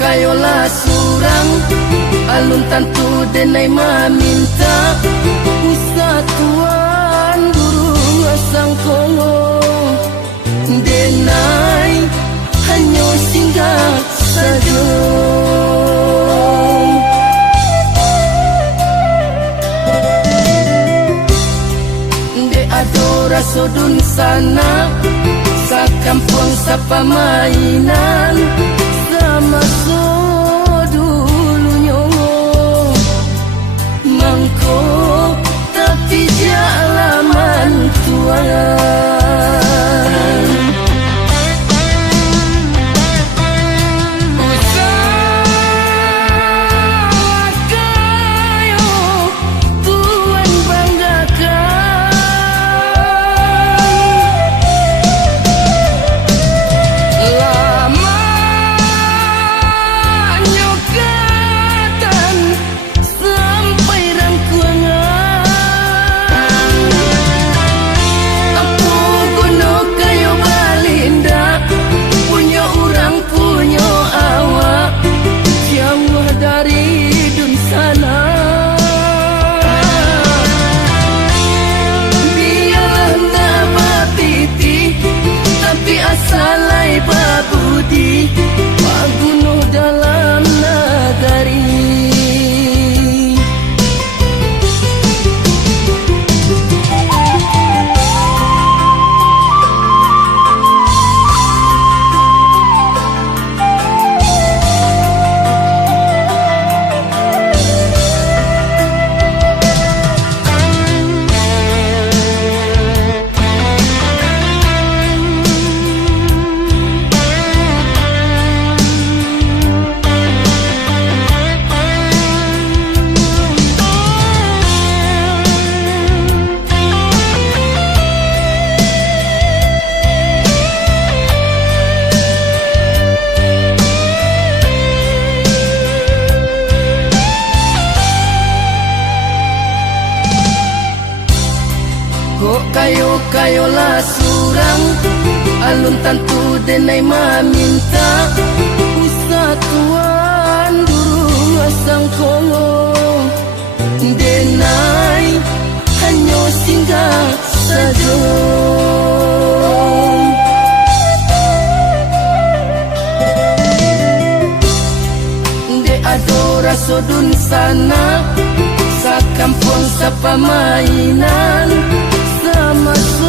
kayolah surang alun tantu denai maminta usa tuan durung asang kongo denai hanyo singgah saja de adora sodun sana sa kampung sa pamainan sama so dulunya mangko tapi jalaman tuan salai babudi pagunuh dalam nagari kayolah surang alun tantu denai maminta usa tuan durung asang kongo denai hanyo singgah saja de adora sodun sana sa kampung sa pamainan sama